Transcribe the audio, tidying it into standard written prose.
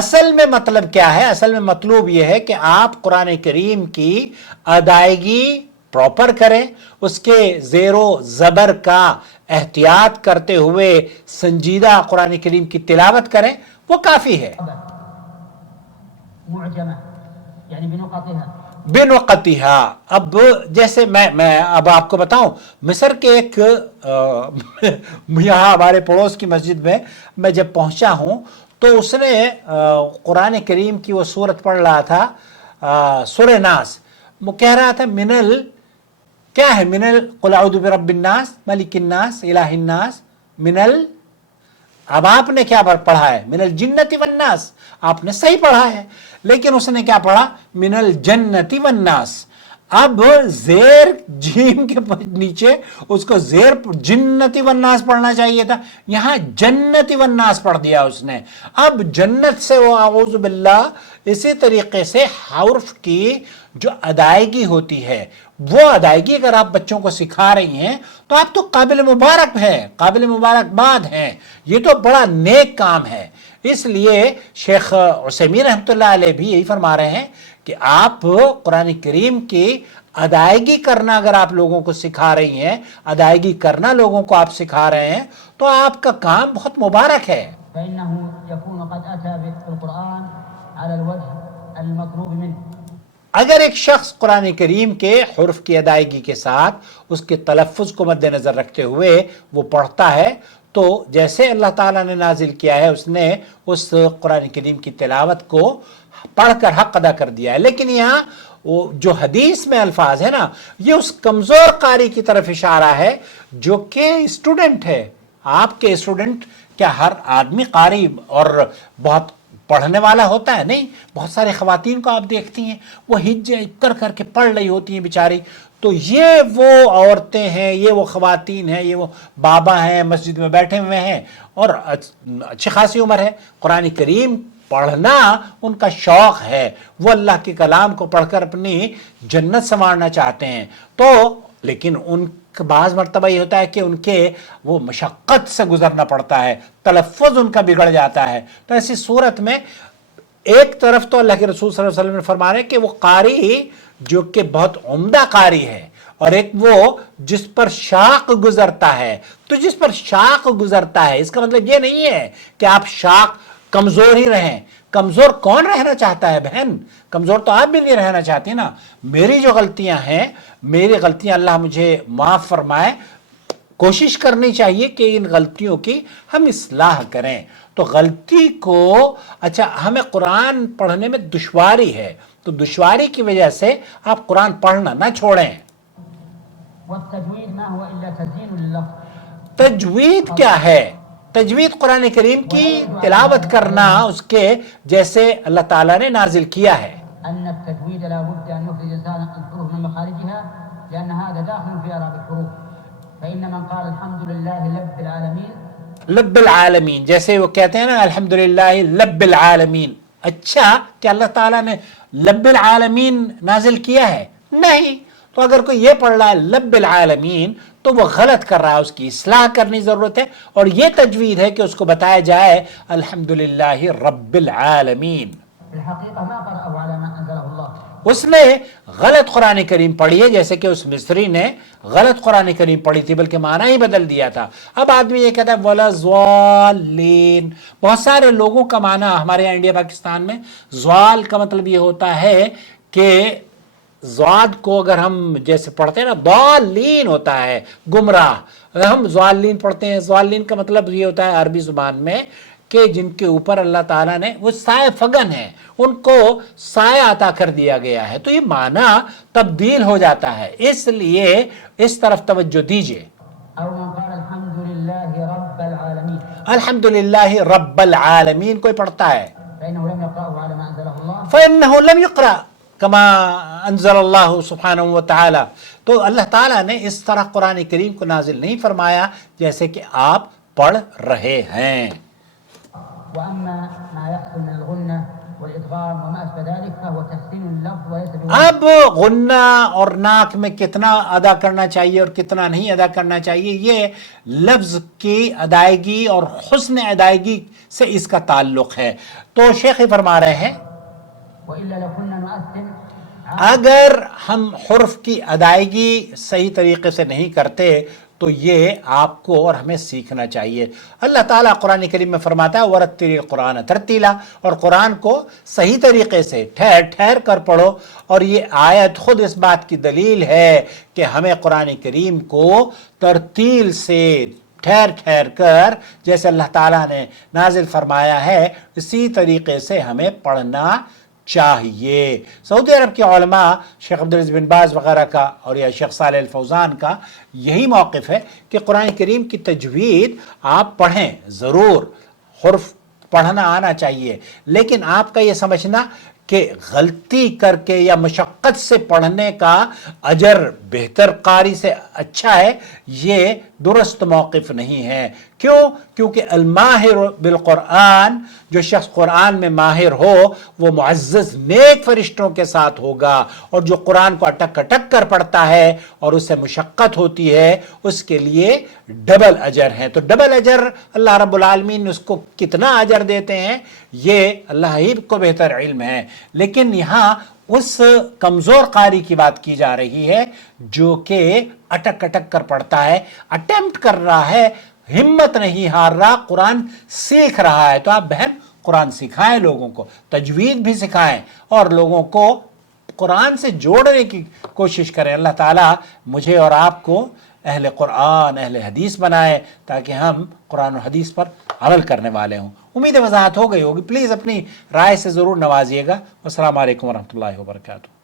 اصل میں مطلب کیا ہے؟ اصل میں مطلوب یہ ہے کہ آپ قرآن کریم کی ادائیگی پراپر کریں، اس کے زیر و زبر کا احتیاط کرتے ہوئے سنجیدہ قرآن کریم کی تلاوت کریں، وہ کافی ہے۔ معجمة يعني بنقطها بنقطها۔ اب جیسے میں اب آپ کو بتاؤں، مصر کے ایک یہاں ہمارے پڑوس کی مسجد میں جب پہنچا ہوں تو اس نے قرآن کریم کی وہ سورت پڑھ رہا تھا، سورہ ناس، وہ کہہ رہا تھا کیا ہے؟ قل اعوذ برب الناس ملک الناس الہ الناس اب آپ نے کیا پڑھا ہے؟ من الجنت والناس، آپ نے صحیح پڑھا ہے، لیکن اس نے کیا پڑھا؟ من الجنت والناس۔ اب زیر جیم کے نیچے اس کو زیر جنتی والناس پڑھنا چاہیے تھا، یہاں جنتی والناس پڑھ دیا اس نے۔ اب جنت سے وہ اعوذ باللہ، اسی طریقے سے حرف کی جو ادائیگی ہوتی ہے، وہ ادائیگی اگر آپ بچوں کو سکھا رہی ہیں تو آپ تو قابل مبارک ہیں، قابل مبارکباد ہیں، یہ تو بڑا نیک کام ہے۔ اس لیے شیخ عثیمین رحمۃ اللہ علیہ بھی یہی فرما رہے ہیں کہ آپ قرآن کریم کی ادائیگی کرنا اگر آپ لوگوں کو سکھا رہی ہیں، ادائیگی کرنا لوگوں کو آپ سکھا رہے ہیں، تو آپ کا کام بہت مبارک ہے۔ فإنه يكون قد أتى بالقرآن على الوجه المطلوب منه۔ اگر ایک شخص قرآن کریم کے حرف کی ادائیگی کے ساتھ اس کے تلفظ کو مد نظر رکھتے ہوئے وہ پڑھتا ہے تو جیسے اللہ تعالیٰ نے نازل کیا ہے، اس نے اس قرآن کریم کی تلاوت کو پڑھ کر حق ادا کر دیا ہے۔ لیکن یہاں جو حدیث میں الفاظ ہے نا، یہ اس کمزور قاری کی طرف اشارہ ہے جو کہ اسٹوڈنٹ ہے۔ آپ کے اسٹوڈنٹ، کیا ہر آدمی قاری اور بہت پڑھنے والا ہوتا ہے؟ نہیں، بہت سارے خواتین کو آپ دیکھتی ہیں وہ ہج کر کے پڑھ رہی ہوتی ہیں بیچاری، تو یہ وہ عورتیں ہیں، یہ وہ خواتین ہیں، یہ وہ بابا ہیں مسجد میں بیٹھے ہوئے ہیں اور اچھی خاصی عمر ہے، قرآن کریم پڑھنا ان کا شوق ہے، وہ اللہ کے کلام کو پڑھ کر اپنی جنت سنوارنا چاہتے ہیں، تو لیکن ان بعض مرتبہ یہ ہوتا ہے کہ ان کے وہ مشقت سے گزرنا پڑتا ہے، تلفظ ان کا بگڑ جاتا ہے۔ تو ایسی صورت میں ایک طرف تو اللہ کے رسول صلی اللہ علیہ وسلم نے فرما رہے کہ وہ قاری جو کہ بہت عمدہ قاری ہے، اور ایک وہ جس پر شاق گزرتا ہے۔ تو جس پر شاق گزرتا ہے اس کا مطلب یہ نہیں ہے کہ آپ شاق کمزور ہی رہیں۔ کمزور کون رہنا چاہتا ہے بہن؟ کمزور تو آپ بھی نہیں رہنا چاہتی نا۔ میری جو غلطیاں ہیں، میری غلطیاں اللہ مجھے معاف فرمائے، کوشش کرنی چاہیے کہ ان غلطیوں کی ہم اصلاح کریں۔ تو غلطی کو، اچھا ہمیں قرآن پڑھنے میں دشواری ہے تو دشواری کی وجہ سے آپ قرآن پڑھنا نہ چھوڑیں۔ والتجويد ما هو إلا تزيين لللفظ۔ تجوید کیا ہے؟ تجوید قرآن کریم کی تلاوت کرنا اس کے جیسے اللہ تعالیٰ نے نازل کیا ہے۔ أن التجويد لا بد أن يخرج الإنسان الحروف من مخارجها لأن هذا داخل في إعراب الحروف، فإن من قال الحمد لله رب العالمين، لب العالمین، جیسے وہ کہتے ہیں نا الحمدللہ لب العالمین، اچھا کہ اللہ تعالیٰ نے لب العالمین نازل کیا ہے؟ نہیں۔ تو اگر کوئی یہ پڑھ رہا ہے لب العالمین تو وہ غلط کر رہا ہے، اس کی اصلاح کرنی ضرورت ہے، اور یہ تجوید ہے کہ اس کو بتایا جائے الحمدللہ رب العالمین۔ الحقيقة ما قرأه على ما أنزله الله۔ اس نے غلط قرآن کریم پڑھی ہے، جیسے کہ اس مصری نے غلط قرآن کریم پڑھی تھی، بلکہ معنی ہی بدل دیا تھا۔ اب آدمی یہ کہتا ہے وَلَا ضَالِّينَ، بہت سارے لوگوں کا معنی ہمارے یہاں انڈیا پاکستان میں زوال کا مطلب یہ ہوتا ہے کہ زواد کو اگر ہم جیسے پڑھتے ہیں نا، ضالین ہوتا ہے گمراہ، ہم ضالین پڑھتے ہیں۔ ضالین کا مطلب یہ ہوتا ہے عربی زبان میں کہ جن کے اوپر اللہ تعالیٰ نے، وہ سائے فگن ہیں، ان کو سایہ عطا کر دیا گیا ہے، تو یہ معنی تبدیل ہو جاتا ہے، اس لیے اس طرف توجہ دیجئے۔ أو من قال الحمد لله رب العالمين، الحمدللہ رب العالمین کوئی پڑھتا ہے، فإنه لم يقرأه على ما أنزله الله، فإنه لم يقرأ كما انزل اللہ سبحانہ وتعالی، تو اللہ تعالیٰ نے اس طرح قرآن کریم کو نازل نہیں فرمایا جیسے کہ آپ پڑھ رہے ہیں۔ وأما ما يحصل من الغنة والإطالة والإدغام وما أشبه ذلك فهو تحسين اللفظ وليس اب غنہ اور ناک میں کتنا ادا کرنا چاہیے اور کتنا نہیں ادا کرنا چاہیے، یہ لفظ کی ادائیگی اور حسن ادائیگی سے اس کا تعلق ہے۔ تو شیخ فرما رہے ہیں وإلا لكنا نؤثم اگر ہم حرف کی ادائیگی صحیح طریقے سے نہیں کرتے تو یہ آپ کو اور ہمیں سیکھنا چاہیے۔ اللہ تعالیٰ قرآن کریم میں فرماتا ہے وَرَتِّلِ الْقُرْآنَ تَرْتِیلًا، اور قرآن کو صحیح طریقے سے ٹھہر ٹھہر کر پڑھو، اور یہ آیت خود اس بات کی دلیل ہے کہ ہمیں قرآن کریم کو ترتیل سے ٹھہر ٹھہر کر جیسے اللہ تعالیٰ نے نازل فرمایا ہے اسی طریقے سے ہمیں پڑھنا چاہیے۔ سعودی عرب کے علماء شیخ عبدالعزیز بن باز وغیرہ کا اور یا شیخ صالح الفوزان کا یہی موقف ہے کہ قرآن کریم کی تجوید آپ پڑھیں، ضرور حرف پڑھنا آنا چاہیے، لیکن آپ کا یہ سمجھنا کہ غلطی کر کے یا مشقت سے پڑھنے کا اجر بہتر قاری سے اچھا ہے، یہ درست موقف نہیں ہے۔ کیوں؟ کیونکہ الماہر بالقرآن، جو شخص قرآن میں ماہر ہو وہ معزز نیک فرشتوں کے ساتھ ہوگا، اور جو قرآن کو اٹک اٹک کر پڑھتا ہے اور اسے مشقت ہوتی ہے اس کے لیے ڈبل اجر ہے۔ تو ڈبل اجر اللہ رب العالمین اس کو کتنا اجر دیتے ہیں یہ اللہ ہی کو بہتر علم ہے، لیکن یہاں اس کمزور قاری کی بات کی جا رہی ہے جو کہ اٹک اٹک کر پڑھتا ہے، اٹیمپٹ کر رہا ہے، ہمت نہیں ہار رہا، قرآن سیکھ رہا ہے۔ تو آپ بہن قرآن سکھائیں، لوگوں کو تجوید بھی سکھائیں اور لوگوں کو قرآن سے جوڑنے کی کوشش کریں۔ اللہ تعالیٰ مجھے اور آپ کو اہل قرآن اہل حدیث بنائے تاکہ ہم قرآن و حدیث پر عمل کرنے والے ہوں۔ امید وضاحت ہو گئی ہوگی، پلیز اپنی رائے سے ضرور نوازیے گا۔ السلام علیکم ورحمۃ اللہ وبرکاتہ۔